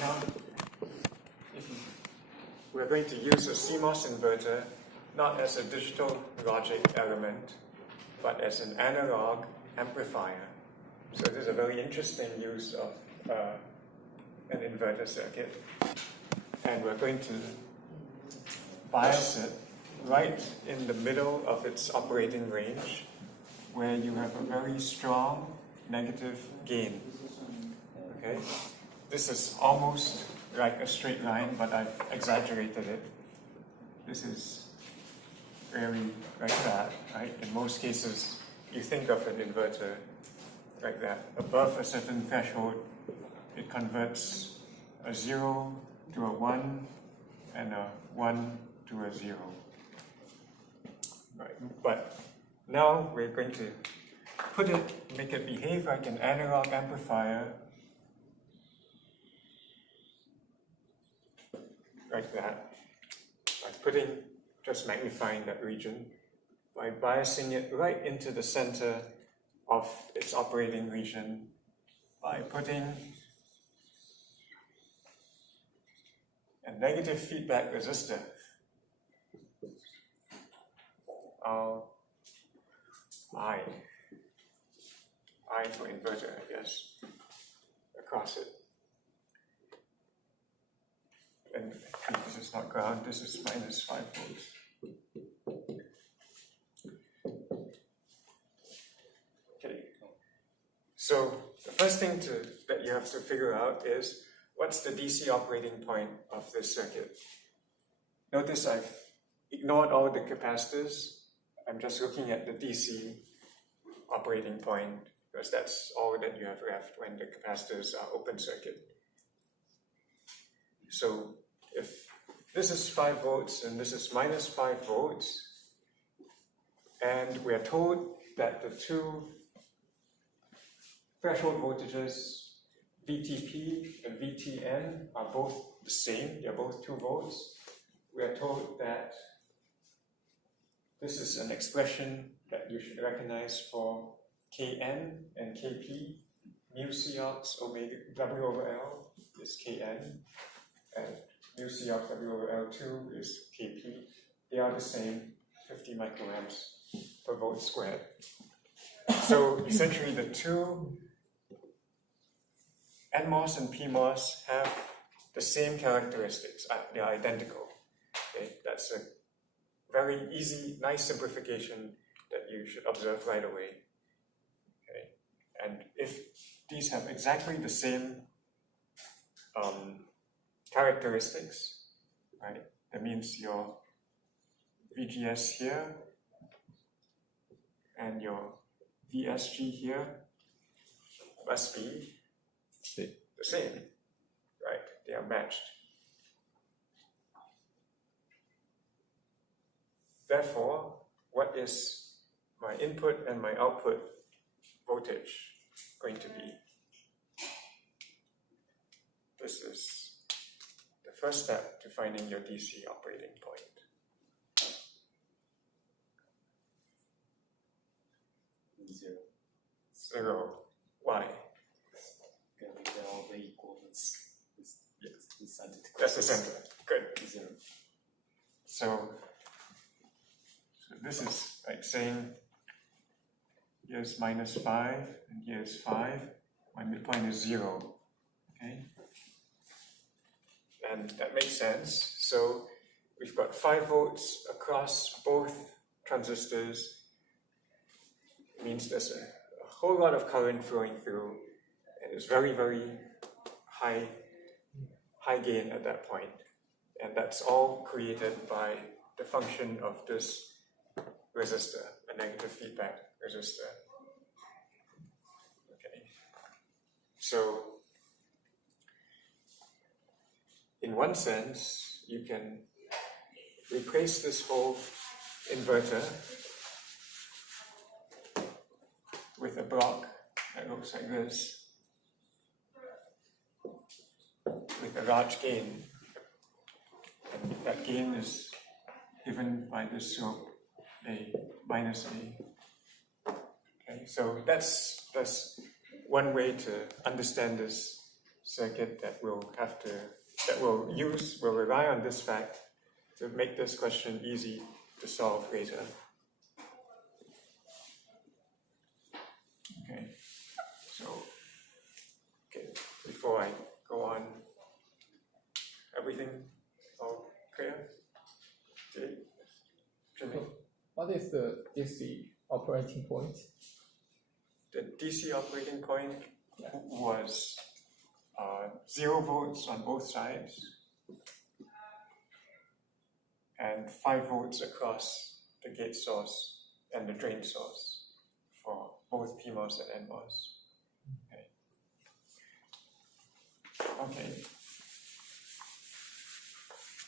now, we're going to use a CMOS inverter not as a digital logic element, but as an analog amplifier. So this is a very interesting use of an inverter circuit. And we're going to bias it right in the middle of its operating range, where you have a very strong negative gain. Okay? This is almost like a straight line, but I've exaggerated it. This is really like that, right? In most cases, you think of an inverter like that. Above a certain threshold, it converts a 0 to a 1 and a 1 to a 0. Right. But now we're going to make it behave like an analog amplifier, like that, by just magnifying that region, by biasing it right into the center of its operating region, by putting a negative feedback resistor, I for inverter, I guess, across it. And this is not ground, this is minus 5 volts. Okay. So the first thing that you have to figure out is what's the DC operating point of this circuit. Notice I've ignored all the capacitors. I'm just looking at the DC operating point because that's all that you have left when the capacitors are open circuit. So if this is 5 volts and this is minus 5 volts, and we are told that the two threshold voltages, VTP and VTN, are both the same, they're both 2 volts. We are told that this is an expression that you should recognize for Kn and Kp. Mu Cox omega W over L is Kn, and mu Cox W over L2 is Kp. They are the same, 50 microamps per volt squared. So essentially the two NMOS and PMOS have the same characteristics. They are identical. Okay? That's a very easy, nice simplification that you should observe right away. Okay? And if these have exactly the same characteristics, right? That means your VGS here and your VSG here must be the same, right? They are matched. Therefore, what is my input and my output voltage going to be? This is the first step to finding your DC operating point. Zero. Why? Yes. That's the center. Good. So this is like saying here's minus 5 and here's 5. My midpoint is 0. Okay? And that makes sense. So we've got 5 volts across both transistors. It means there's a whole lot of current flowing through, and it's very, very high gain at that point. And that's all created by the function of this resistor, a negative feedback resistor. Okay. So in one sense, you can replace this whole inverter with a block that looks like this, with a large gain. And that gain is given by the slope A minus A. Okay, so that's one way to understand this circuit that will rely on this fact to make this question easy to solve later. Okay, so before I go on, everything all clear? Jimmy? What is the DC operating point? The DC operating point was 0 volts on both sides and 5 volts across the gate source and the drain source for both PMOS and NMOS. Okay.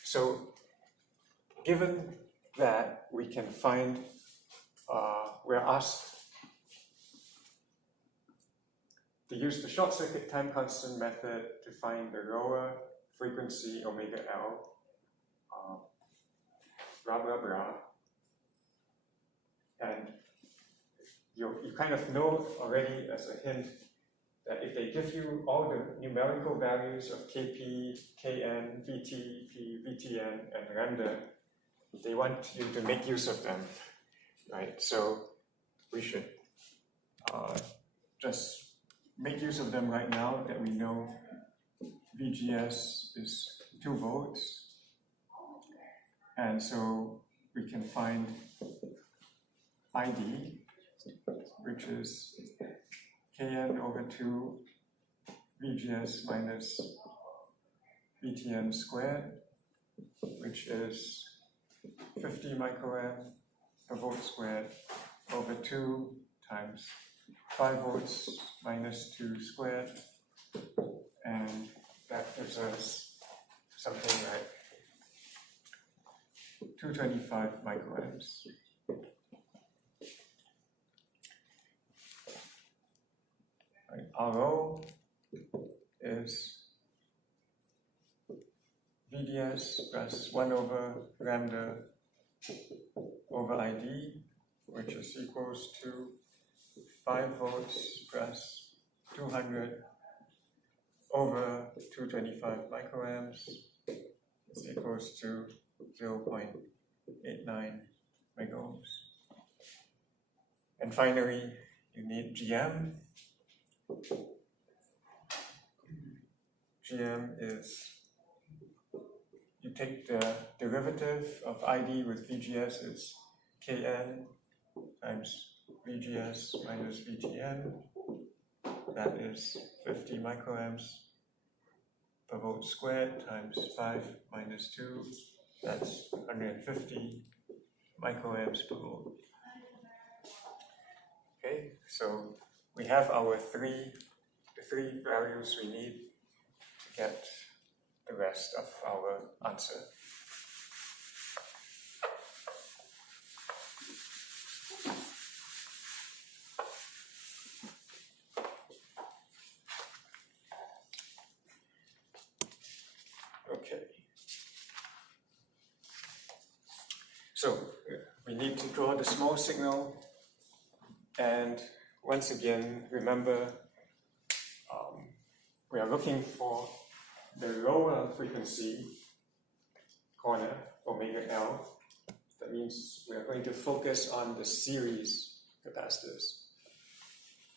So, given that we can find, we're asked to use the short circuit time constant method to find the lower frequency omega L, blah, blah, blah. And you kind of know already as a hint that if they give you all the numerical values of Kp, Kn, Vt, P, Vtn, and lambda, they want you to make use of them, right? So we should just make use of them right now that we know VGS is 2 volts. And so we can find ID, which is Kn over 2 VGS minus Vtn squared, which is 50 microamp per volt squared over 2 times 5 volts minus 2 squared, and that gives us something like 225 microamps. Right. RO is VDS plus 1 over lambda over ID, which is equals to 5 volts plus 200 over 225 microamps is equals to 0.89 megohms. And finally, you need GM. GM is, you take the derivative of ID with VGS, it's Kn times VGS minus Vtn, that is 50 microamps per volt squared times 5 minus 2, that's 150 microamps per volt. Okay, so we have our the three values we need to get the rest of our answer. Okay. So we need to draw the small signal, and once again, remember we are looking for the lower frequency corner, omega L. That means we are going to focus on the series capacitors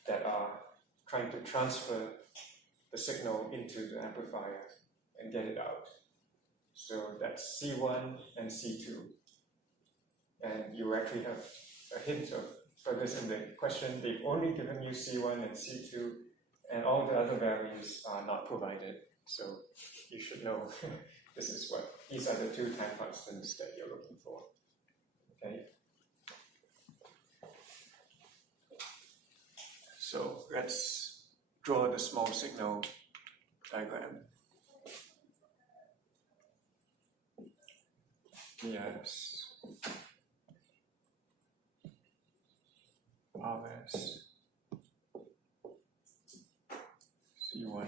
that are trying to transfer the signal into the amplifier and get it out. So that's C1 and C2. And you actually have a hint for this in the question. They've only given you C1 and C2, and all the other values are not provided. So you should know these are the 2 time constants that you're looking for. Okay? So let's draw the small signal diagram. Yes. RS C1.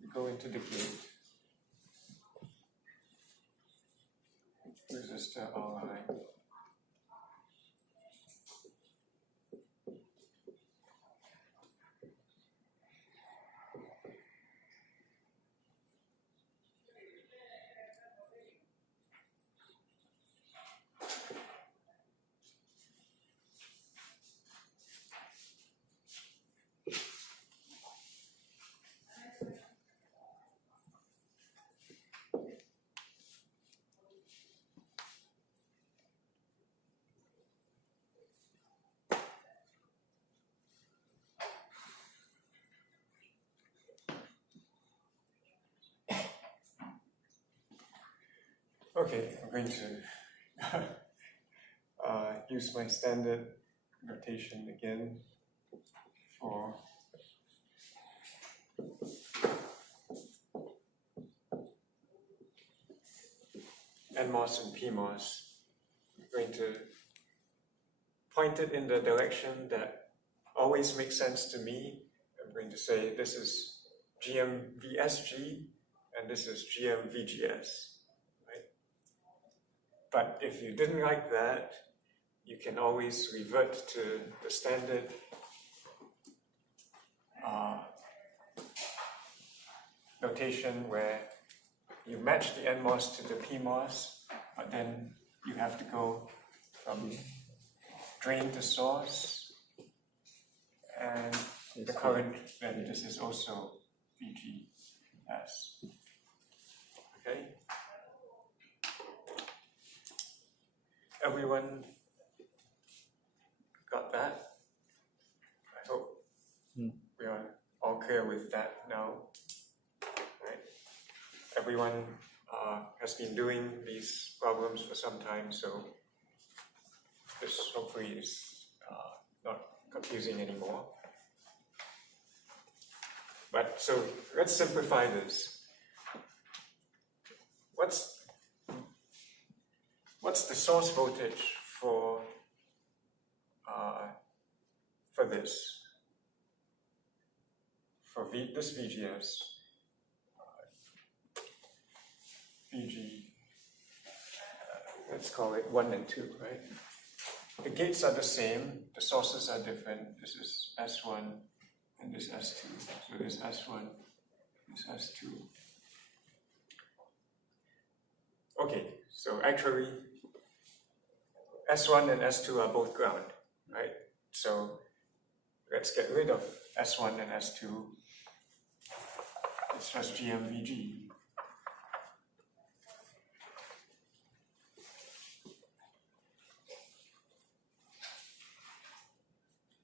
We go into the gate. Resistance. Okay, I'm going to use my standard notation again for NMOS and PMOS. I'm going to point it in the direction that always makes sense to me. I'm going to say this is GMVSG and this is GMVGS. Right? But if you didn't like that, you can always revert to the standard notation where you match the NMOS to the PMOS, but then you have to go from drain to source, and the current, then this is also VGS. Okay? Everyone got that? I hope we are all clear with that now. Right? Everyone has been doing these problems for some time, so this hopefully is not confusing anymore. But so let's simplify this. What's the source voltage for this? For this VGS, VG, let's call it 1 and 2, right? The gates are the same, the sources are different. This is S1 and this S2. So this S1, this S2. Okay, so actually S1 and S2 are both ground, right? So let's get rid of S1 and S2. It's just GMVG.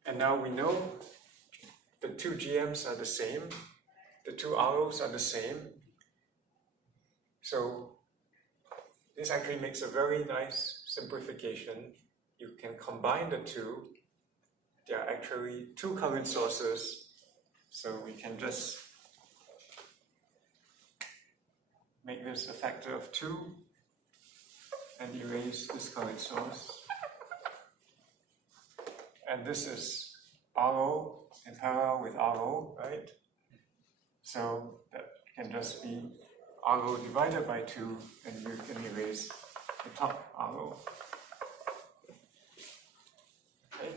And now we know the two GMs are the same, the two ROs are the same. So this actually makes a very nice simplification. You can combine the two. There are actually two current sources, so we can just make this a factor of 2 and erase this current source. And this is RO in parallel with RO, right? So that can just be RO divided by 2, and you can erase the top RO. Okay?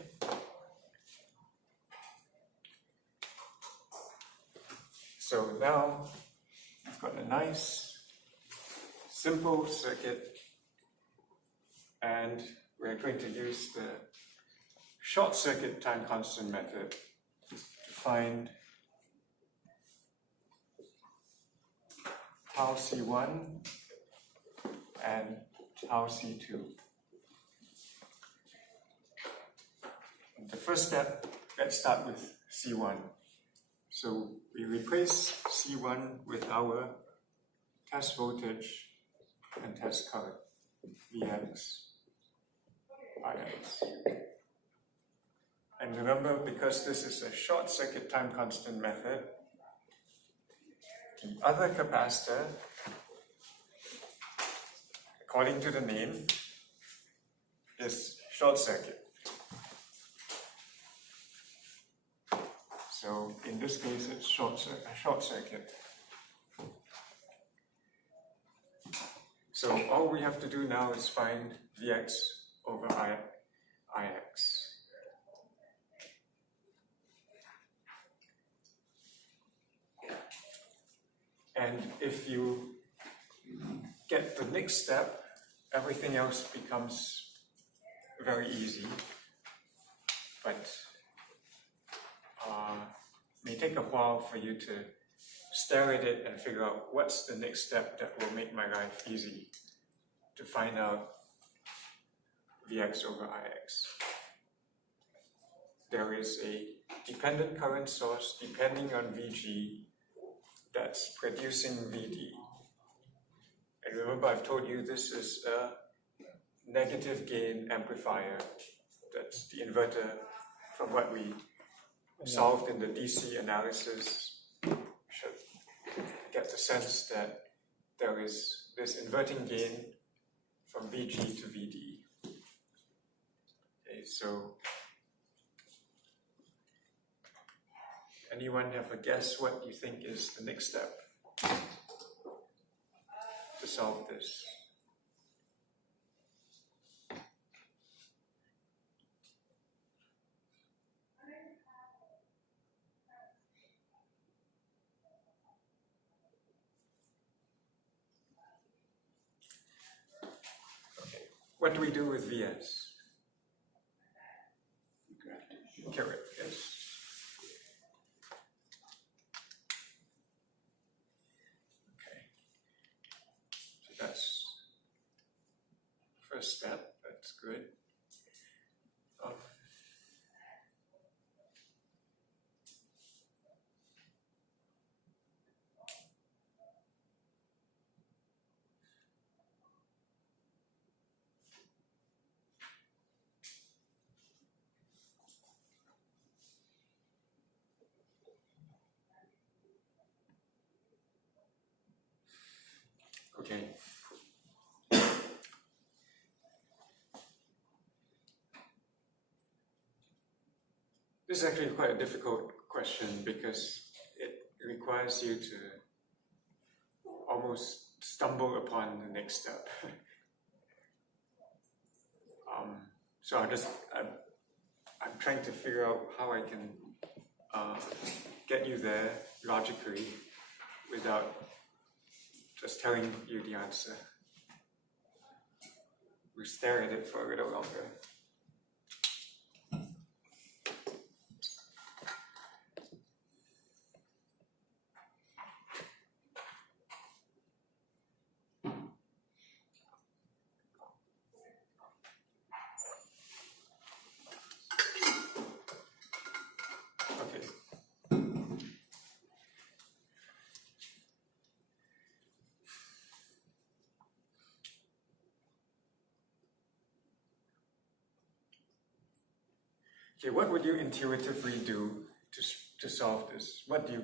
So now we've got a nice, simple circuit, and we're going to use the short circuit time constant method to find tau C1 and tau C2. The first step, let's start with C1. So we replace C1 with our test voltage and test current, Vx, Ix. And remember, because this is a short circuit time constant method, the other capacitor, according to the name, is short circuit. So in this case, it's a short circuit. So all we have to do now is find Vx over Ix. And if you get the next step, everything else becomes very easy, but may take a while for you to stare at it and figure out what's the next step that will make my life easy to find out Vx over Ix. There is a dependent current source depending on Vg that's producing Vd. And remember, I've told you this is a negative gain amplifier. That's the inverter from what we solved in the DC analysis. You should get the sense that there is this inverting gain from VG to VD. Okay, so anyone have a guess what you think is the next step to solve this? Okay, what do we do with VS? Correct, yes. That's first step, that's good. Okay. This is actually quite a difficult question because it requires you to almost stumble upon the next step. So I'm trying to figure out how I can get you there logically without just telling you the answer. We'll stare at it for a little longer. Okay, what would you intuitively do to solve this? What do you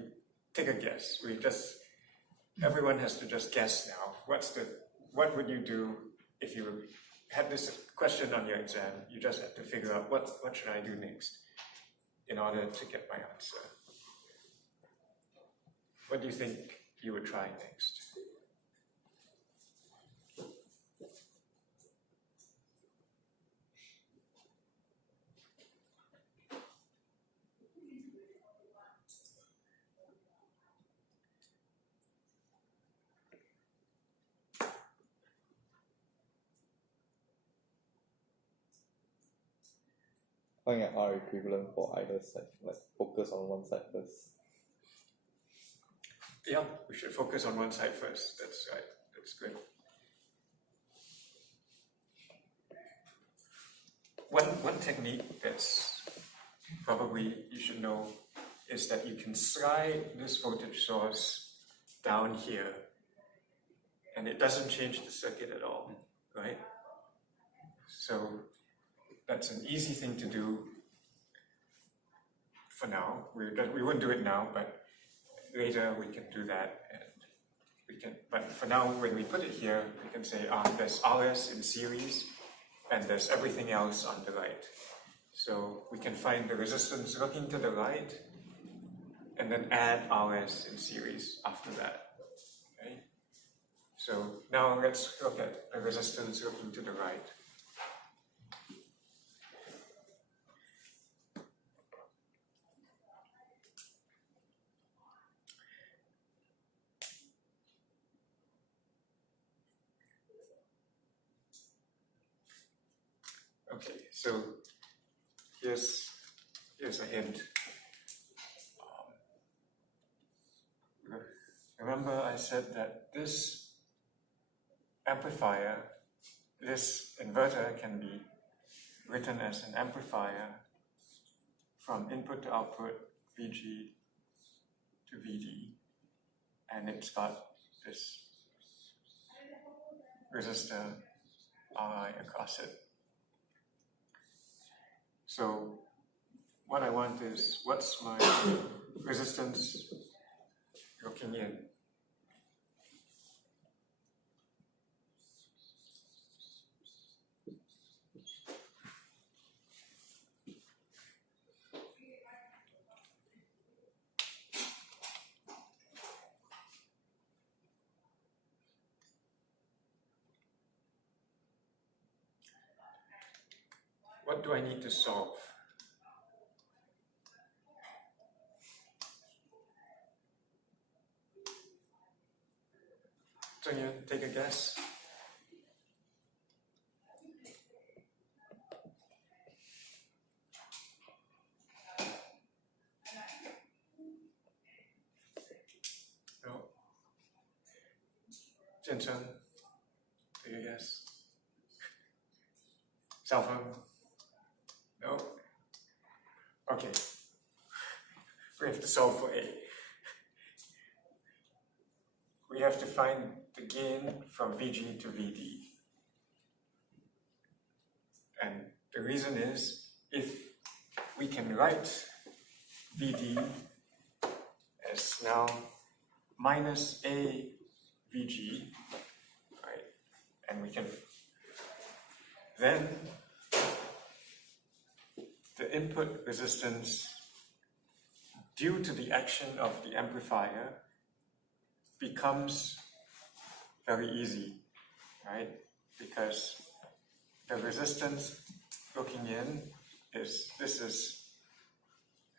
take a guess? Everyone has to just guess now. What would you do if you had this question on your exam? You just had to figure out what should I do next in order to get my answer. What do you think you would try next? Find an R equivalent for either side, like focus on one side first. Yeah, we should focus on one side first. That's right. That's good. One technique that's probably you should know is that you can slide this voltage source down here and it doesn't change the circuit at all, right? So that's an easy thing to do for now. We won't do it now, but later we can do that. And but for now, when we put it here, we can say, there's RS in series, and there's everything else on the right. So we can find the resistance looking to the right, and then add RS in series after that. Okay? So now let's look at the resistance looking to the right. Okay, so here's a hint. Remember I said that this amplifier, this inverter can be written as an amplifier from input to output, VG to VD, and it's got this resistor Ri across it. So what I want is, what's my resistance looking in? What do I need to solve? Zheng take a guess. No. Jiancheng, take a guess. Xiaofeng? No? Okay. We have to solve for A. We have to find the gain from VG to VD. And the reason is, if we can write VD as now minus A VG, right? And we can then the input resistance due to the action of the amplifier becomes very easy, right? Because the resistance looking in is, this is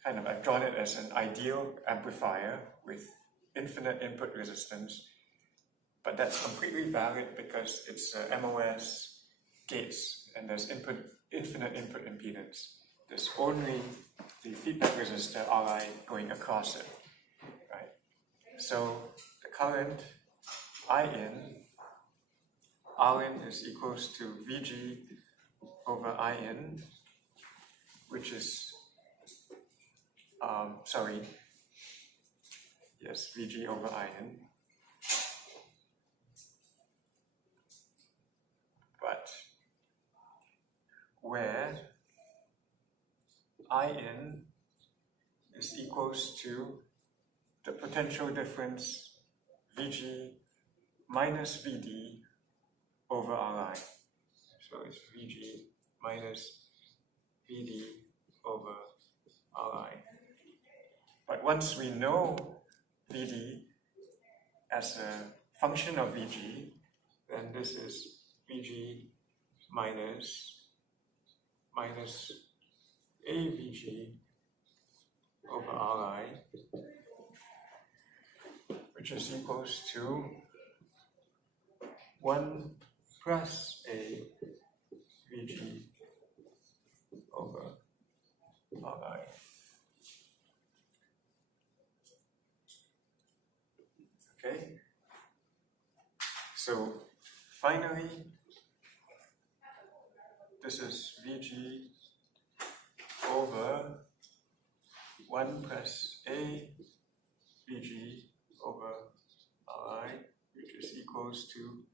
kind of, I've drawn it as an ideal amplifier with infinite input resistance, but that's completely valid because it's MOS gates and there's infinite input impedance. There's only the feedback resistor Ri going across it, right? So the current In is equals to Vg over In, which is, Vg over In. But where In is equals to the potential difference Vg minus Vd over Ri. So it's Vg minus Vd over Ri. But once we know Vd as a function of Vg, then this is Vg minus AVG over Ri, which is equals to 1 plus A VG over Ri. Okay? So finally, this is Vg over 1 plus A Vg over Ri, which is equals to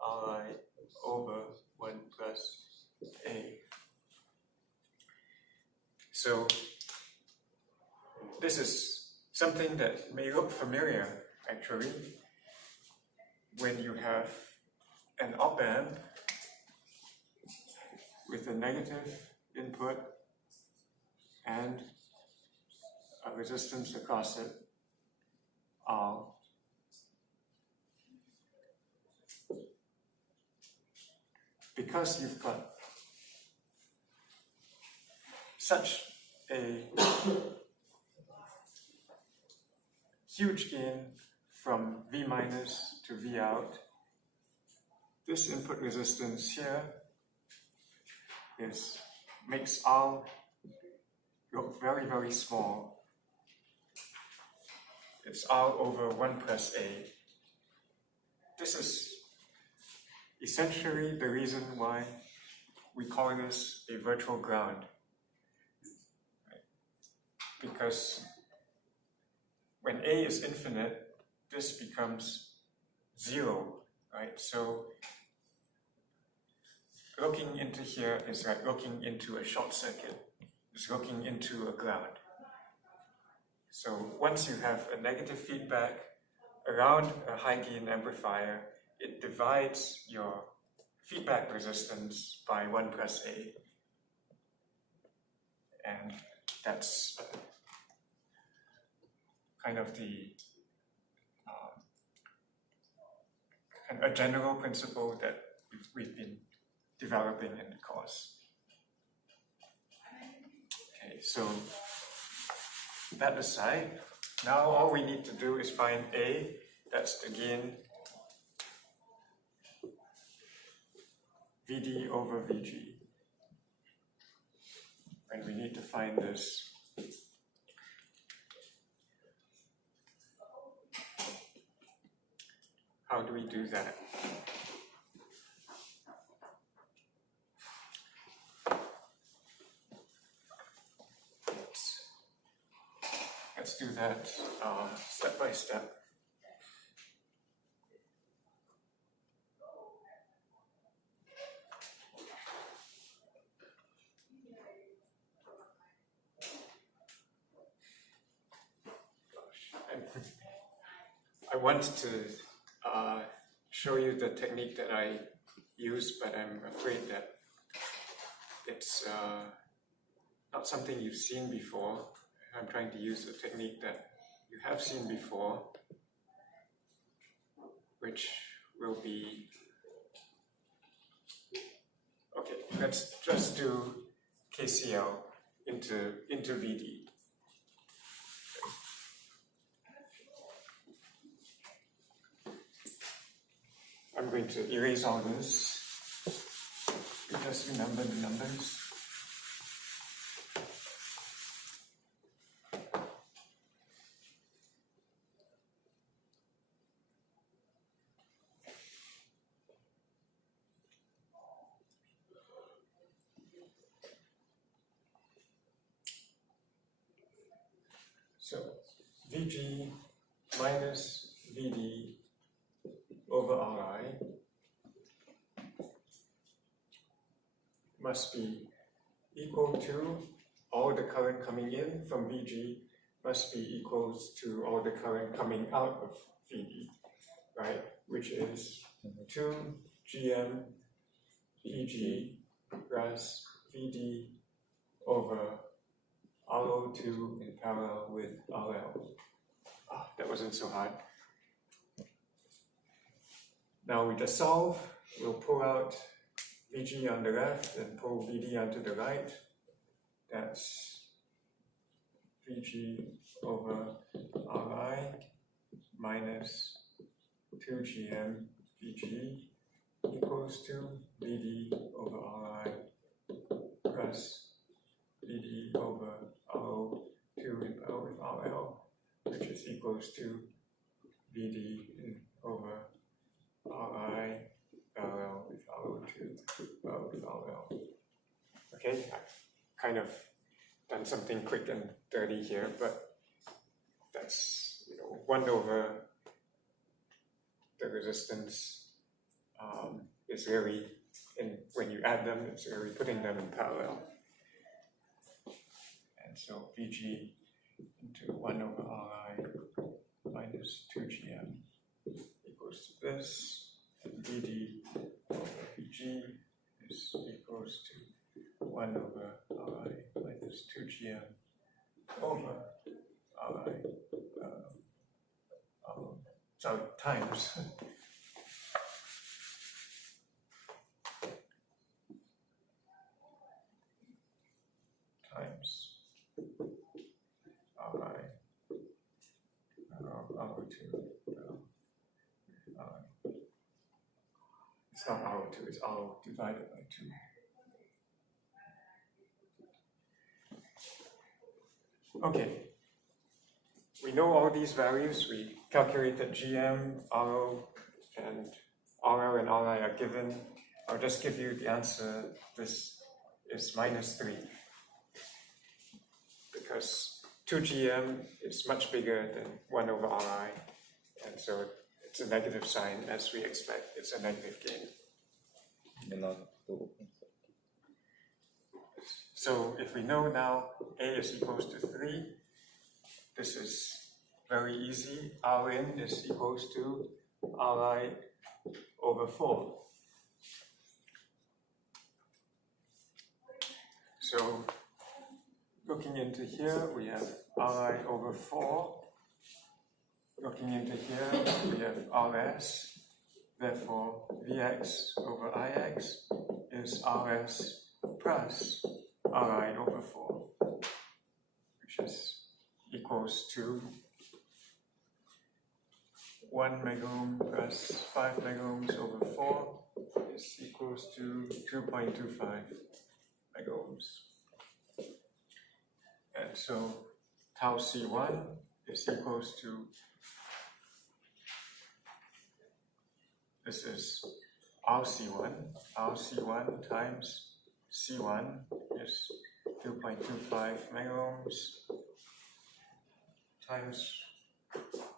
Ri over 1 plus A. So this is something that may look familiar actually when you have an op-amp with a negative input and a resistance across it, R. Because you've got such a huge gain from V minus to V out, this input resistance here makes R look very, very small. It's R over 1 plus A. This is essentially the reason why we call this a virtual ground. Because when A is infinite, this becomes 0, right? So looking into here is like looking into a short circuit. It's looking into a ground. So once you have a negative feedback around a high gain amplifier, it divides your feedback resistance by 1 plus A. And that's kind of the a general principle that we've been developing in the course. Okay, so that aside, now all we need to do is find A, that's the gain VD over VG. And we need to find this. How do we do that? Let's do that step by step. I want to show you the technique that I use, but I'm afraid that it's not something you've seen before. I'm trying to use a technique that you have seen before, which will be, okay, let's just do KCL into VD. I'm going to erase all this. Just remember the numbers. So VG minus VD over Ri must be equal to all the current coming in from VG must be equals to all the current coming out of VD, right? Which is 2 GM VG plus VD over RO2 in parallel with RL. Oh, that wasn't so hard. Now we just solve. We'll pull out VG on the left and pull VD onto the right. That's VG over Ri minus 2 GM VG equals to VD over Ri plus VD over RO2 in parallel with RL, which is equals to VD over Ri parallel with RO2 parallel with RL. Okay, I've kind of done something quick and dirty here, but that's 1 over the resistance is really, when you add them, it's really putting them in parallel. And so VG into 1 over Ri minus 2 GM equals to this, and VD over VG is equals to 1 over Ri minus 2 GM over Ri, times Ri RO2. It's not RO2, it's RO divided by 2. Okay. We know all these values. We calculated GM, RO, and RL and RI are given. I'll just give you the answer. This is minus 3. Because 2 GM is much bigger than 1 over Ri. And so it's a negative sign, as we expect. It's a negative gain. And to open circuit. So if we know now A is equals to 3, this is very easy. Rn is equals to Ri over 4. So looking into here, we have Ri over 4. Looking into here, we have Rs. Therefore, Vx over Ix is Rs plus Ri over 4, which is equals to 1 megohm plus 5 megohms over 4 is equals to 2.25 megohms. And so tau C1 is equals to, this is RC1 times C1 is 2.25 megohms times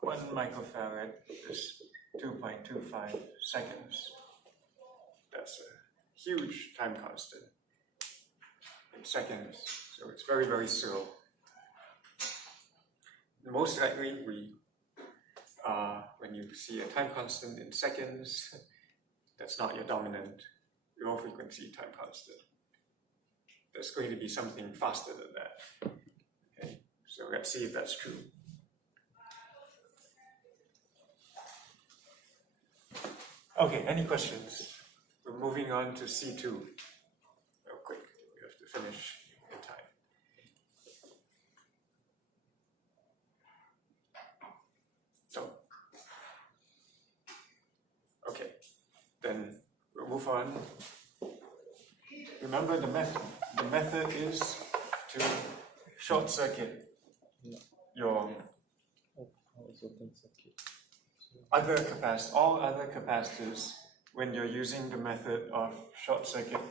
1 microfarad is 2.25 seconds. That's a huge time constant in seconds, so it's very, very slow. Most likely, when you see a time constant in seconds, that's not your dominant low frequency time constant. There's going to be something faster than that. Okay, so let's see if that's true. Okay, any questions? We're moving on to C2. Real quick, we have to finish in time. So, okay, then we'll move on. Remember the method. The method is to short circuit your Open circuit. all other capacitors when you're using the method of short circuit